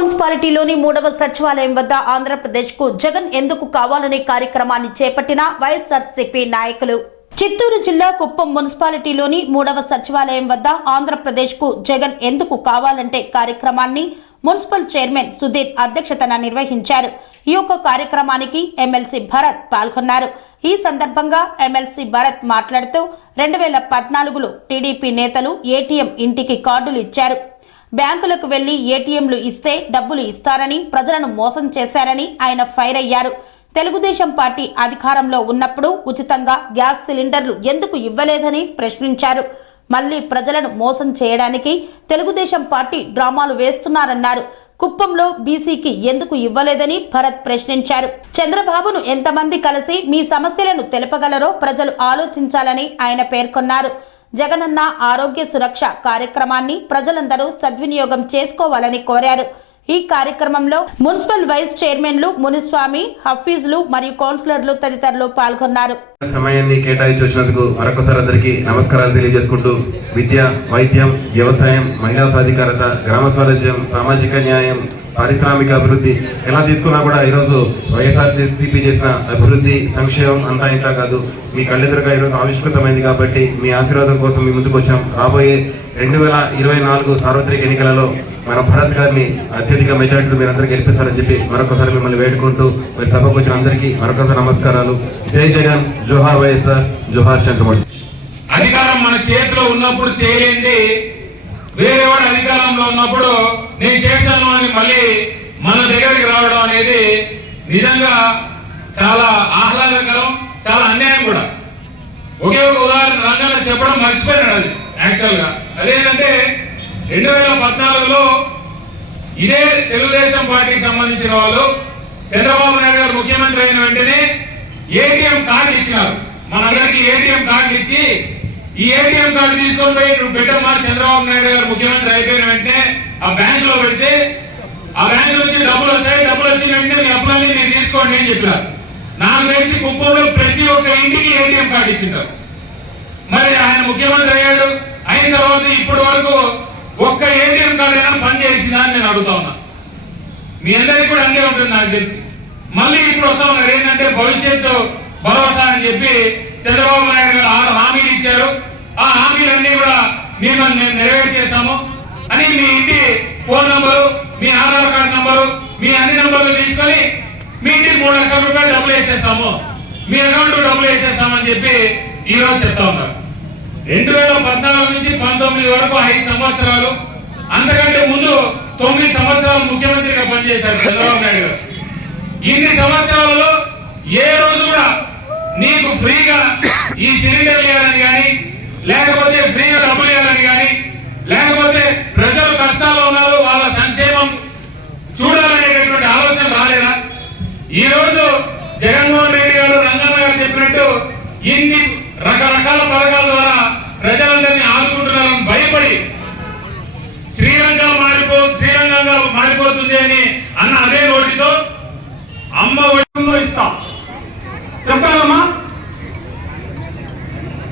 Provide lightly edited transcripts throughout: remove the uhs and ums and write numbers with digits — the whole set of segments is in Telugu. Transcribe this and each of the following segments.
మున్సిపాలిటీలోని 3వ సచివాలయం వద్ద ఆంధ్రప్రదేశ్ కు జగన్ ఎందుకు కావాలనే కార్యక్రమాన్ని చేపట్టిన వైఎస్ఆర్సీపీ నాయకులు. చిత్తూరు జిల్లా కుప్పం మున్సిపాలిటీలోని 3వ సచివాలయం వద్ద ఆంధ్రప్రదేశ్ కు జగన్ ఎందుకు కావాలంటే కార్యక్రమాన్ని మున్సిపల్ చైర్మన్ సుధీర్ అధ్యక్షతన నిర్వహించారు. ఈ యొక్క కార్యక్రమానికి ఎమ్మెల్సీ భరత్ పాల్గొన్నారు. ఈ సందర్భంగా ఎమ్మెల్సీ భరత్ మాట్లాడుతూ 2014లో టీడీపీ నేతలు ఏటీఎం ఇంటికి కార్డులు ఇచ్చారు. బ్యాంకులకు వెళ్లి ఏటీఎంలు ఇస్తే డబ్బులు ఇస్తారని ప్రజలను మోసం చేశారని ఆయన ఫైర్ అయ్యారు. తెలుగుదేశం పార్టీ అధికారంలో ఉన్నప్పుడు ఉచితంగా గ్యాస్ సిలిండర్లు ఎందుకు ఇవ్వలేదని ప్రశ్నించారు. మళ్లీ ప్రజలను మోసం చేయడానికి తెలుగుదేశం పార్టీ డ్రామాలు వేస్తున్నారన్నారు. కుప్పంలో బీసీకి ఎందుకు ఇవ్వలేదని భరత్ ప్రశ్నించారు. చంద్రబాబును ఎంతమంది కలిసి మీ సమస్యలను తెలపగలరో ప్రజలు ఆలోచించాలని ఆయన పేర్కొన్నారు. జగనన్న ఆరోగ్య సురక్ష కార్యక్రమాన్ని ప్రజలందరూ సద్వినియోగం చేసుకోవాలని కోరారు. ఈ కార్యక్రమంలో మున్సిపల్ వైస్ చైర్మన్లు మునిస్వామి, హఫీజులు మరియు కౌన్సిలర్లు తదితరులు పాల్గొన్నారు. సమయాన్ని కేటాయించి వచ్చినందుకు మరొకసారి అందరికీ నమస్కారాలు తెలియజేసుకుంటూ విద్య, వైద్యం, వ్యవసాయం, మహిళా సాధికారత, గ్రామ స్వరాజ్యం, సామాజిక న్యాయం, పారిశ్రామిక అభివృద్ధి ఎలా తీసుకున్నా కూడా ఈరోజు వైఎస్ఆర్సీపీ చేసిన అభివృద్ధి సంక్షేమం అంతా ఇంతా కాదు, మీ కళ్ళెదురుగా ఈరోజు ఆవిష్కృతమైంది. కాబట్టి మీ ఆశీర్వాదం కోసం మీ ముందుకు వచ్చాం. రాబోయే 2024 సార్వత్రిక ఎన్నికలలో మన భరత్ గారిని అత్యధిక మెజార్టీలు మీరందరూ గెలిపిస్తారని చెప్పి మరొకసారి మిమ్మల్ని వేడుకుంటూ మరి సభకు వచ్చిన అందరికీ మరొకసారి నమస్కారాలు. జై జగన్, జోహార్ వైఎస్ఆర్, జోహార్ చంద్రబాబు. అధికారం మన చేతిలో ఉన్నప్పుడు చేయలేంది వేరేవాడు అధికారంలో ఉన్నప్పుడు నేను చేశాను అని మళ్ళీ మన దగ్గరికి రావడం అనేది నిజంగా చాలా ఆహ్లాదకరం, చాలా అన్యాయం కూడా. ఒకే ఒక ఉదాహరణ రంగంలో చెప్పడం మర్చిపోయాడు. అది యాక్చువల్ గా అదేంటంటే 2014లో ఇదే తెలుగుదేశం పార్టీకి సంబంధించిన వాళ్ళు చంద్రబాబు నాయుడు గారు ముఖ్యమంత్రి అయిన వెంటనే ఏటీఎం కార్డు ఇచ్చినారు. మనందరికీ ఏటీఎం కార్డు ఇచ్చి ఈ ఏటీఎం కార్డు తీసుకొని పోయి నువ్వు పెట్టమ్మా, చంద్రబాబు నాయుడు గారు ముఖ్యమంత్రి అయిపోయిన వెంటనే ఆ బ్యాంక్ లో పెడితే ఆ బ్యాంక్ నుంచి డబ్బులు వస్తాయి, డబ్బులు వచ్చిన వెంటనే మీ అప్పులన్నీ మీరు తీసుకోండి అని చెప్పారు. నాకు తెలిసి కుప్పంలో ప్రతి ఒక్క ఇంటికి ఏటీఎం కార్డు ఇచ్చింటారు. మరి ఆయన ముఖ్యమంత్రి అయ్యాడు. అయిన తర్వాత ఇప్పటి వరకు ఒక్క ఏటీఎం కార్డు అయినా పనిచేసిందా అని నేను అడుగుతా ఉన్నా. మీ అందరికీ కూడా అంతే ఉంటుంది నాకు తెలిసి. మళ్ళీ ఇప్పుడు వస్తా ఉన్నారు ఏంటంటే భవిష్యత్తు భరోసా అని చెప్పి చంద్రబాబు నాయుడు గారు 6 హామీలు ఇచ్చారు. ఆ హామీలన్నీ కూడా మేము నెరవేర్చేస్తాము అని మీ ఇంటి ఫోన్ నంబరు, మీ ఆధార్ కార్డు నంబరు, మీ అన్ని నంబర్లు తీసుకొని మీ ఇంటికి 3 లక్షల రూపాయలు డబ్బులు వేసేస్తాము, మీ అకౌంట్ డబ్బులు వేసేస్తామని చెప్పి ఈ రోజు చెప్తా ఉన్నారు. 2014 నుంచి 19 వరకు 5 సంవత్సరాలు, అంతకంటే ముందు 9 సంవత్సరాలు ముఖ్యమంత్రిగా పనిచేశారు చంద్రబాబు నాయుడు గారు. ఇన్ని సంవత్సరాలలో ఏ రోజు కూడా నీకు ఫ్రీగా ఈ సిలిండర్ ఇవ్వాలని కానీ, లేకపోతే ఫ్రీగా డబ్బులు ఇవ్వాలని కానీ, లేకపోతే ప్రజలు కష్టాల్లో ఉన్నారు వాళ్ళ సంక్షేమం చూడాలనేటటువంటి ఆలోచన రాలేదా? ఈ రోజు జగన్మోహన్ రెడ్డి గారు, రంగన్న గారు చెప్పినట్టు ఇన్ని రకరకాల పథకాల ద్వారా ప్రజలందరినీ ఆదుకుంటున్నారని భయపడి శ్రీరంగంగా మారిపోతుంది అని అన్న అదే నోటితో అమ్మ ఒడిలో ఇస్తాం చెప్పాలమ్మా.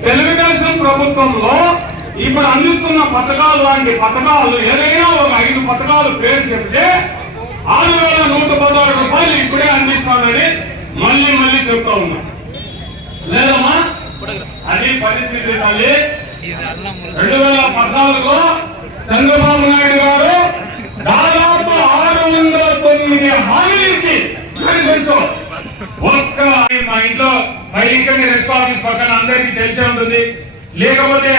తెలుగుదేశం ప్రభుత్వంలో ఇప్పుడు అందిస్తున్న పథకాలు లాంటి పథకాలు ఏదైనా ఒక 5 పథకాలు పేరు చెప్తే 6,116 రూపాయలు ఇప్పుడే అందిస్తానని మళ్ళీ చెప్తా ఉన్నా. లేదమ్మా, అది పరిస్థితి తల్లి. 2014లో చంద్రబాబు నాయుడు గారు దాదాపు 609 హామీలు ఇచ్చి ఒక్క మా ఇంట్లో ఇక్కడ రెస్క్ ఆఫీస్ పక్కన అందరికీ తెలిసే ఉంటుంది. లేకపోతే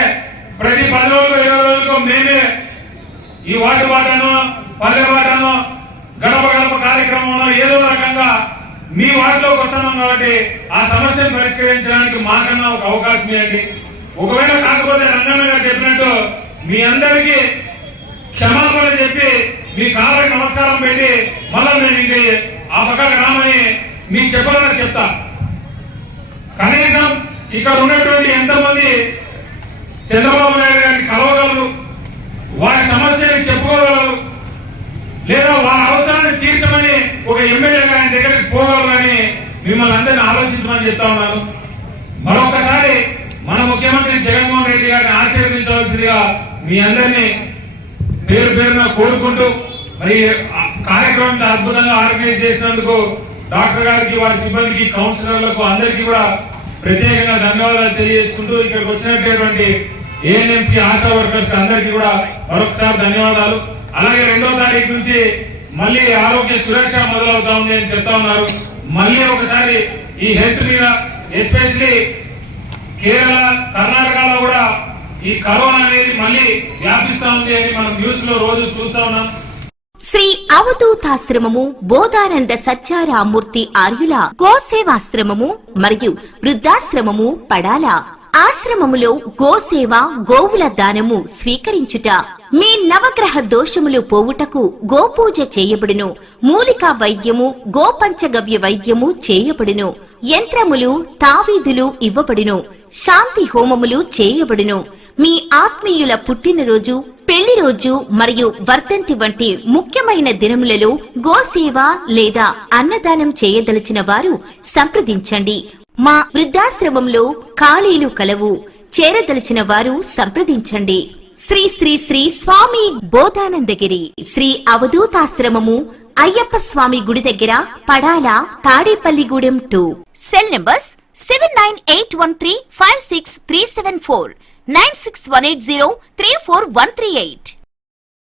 ప్రతి 10 రోజులు 20 రోజులకు మేమే ఈ వాటర్ వాటాను, పల్లె వాటాను, గడప గడప కార్యక్రమంలో ఏదో రకంగా మీ వాటిలోకి వస్తున్నాం. కాబట్టి ఆ సమస్యను పరిష్కరించడానికి మాకన్నా ఒక అవకాశం ఇవ్వండి. ఒకవేళ కాకపోతే రంగన్న గారు చెప్పినట్టు మీ అందరికీ క్షమాపణ చెప్పి మీ కాళ్ళకి నమస్కారం పెట్టి మళ్ళా నేను ఇంక ఆ పక్కకు రామని మీకు చెప్పాలని చెప్తా. కనీసం ఇక్కడ ఉన్నటువంటి ఎంతమంది చంద్రబాబు నాయుడు గారిని కలవగలరు, వారి సమస్యని చెప్పుకోగలరు, లేదా వారి అవసరాన్ని తీర్చమని ఒక ఎమ్మెల్యే గారి దగ్గరికి పోగలరని మిమ్మల్ని అందరినీ ఆలోచించమని చెప్తా ఉన్నాను. మరొకసారి మన ముఖ్యమంత్రి జగన్మోహన్ రెడ్డి గారిని ఆశీర్వదించవలసిందిగా మీ అందరినీ పేరు పేరున కోరుకుంటూ మరి కార్యక్రమం అద్భుతంగా ఆర్గనైజ్ చేసినందుకు డాక్టర్ గారికి, వారి సిబ్బందికి, కౌన్సిలర్లకు అందరికీ కూడా ప్రత్యేకంగా ధన్యవాదాలు తెలియజేసుకుంటూ ఇక్కడికి వచ్చినటువంటి ఏఎన్ఎంస్ కి, ఆశా వర్కర్స్ కి అందరికీ కూడా మరొకసారి ధన్యవాదాలు. అలాగే 2వ తారీఖు నుంచి మళ్ళీ ఆరోగ్య సురక్ష మొదలవుతా ఉంది అని చెప్తా ఉన్నారు. మళ్ళీ ఒకసారి ఈ హెల్త్ మీద, ఎస్పెషలీ కేరళ, కర్ణాటకలో కూడా ఈ కరోనా అనేది మళ్ళీ వ్యాపిస్తా ఉంది అని మనం న్యూస్ లో రోజు చూస్తా ఉన్నాం. శ్రీ అవధూతాశ్రమము బోధానంద సత్యారామూర్తి ఆర్యుల గోసేవాశ్రమము మరియు వృద్ధాశ్రమము పడాల. ఆశ్రమములో గోసేవ, గోవుల దానము స్వీకరించుట, మీ నవగ్రహ దోషములు పోవుటకు గోపూజ చేయబడును. మూలికా వైద్యము, గోపంచగవ్య వైద్యము చేయబడును. యంత్రములు, తావీదులు ఇవ్వబడును. శాంతి హోమములు చేయబడును. మీ ఆత్మీయుల పుట్టినరోజు, పెళ్లి రోజు మరియు వర్ధంతి వంటి ముఖ్యమైన దినములలో గోసేవ లేదా అన్నదానం చేయదలిచిన వారు సంప్రదించండి. మా వృద్ధాశ్రమంలో ఖాళీలు కలవు. చేరదలిచిన వారు సంప్రదించండి. శ్రీ శ్రీ శ్రీ స్వామి బోధానందగిరి శ్రీ అవధూతాశ్రమము, అయ్యప్ప స్వామి గుడి దగ్గర, పడాల, తాడేపల్లిగూడెం 2. Cell numbers 7981356374, 9618034 138.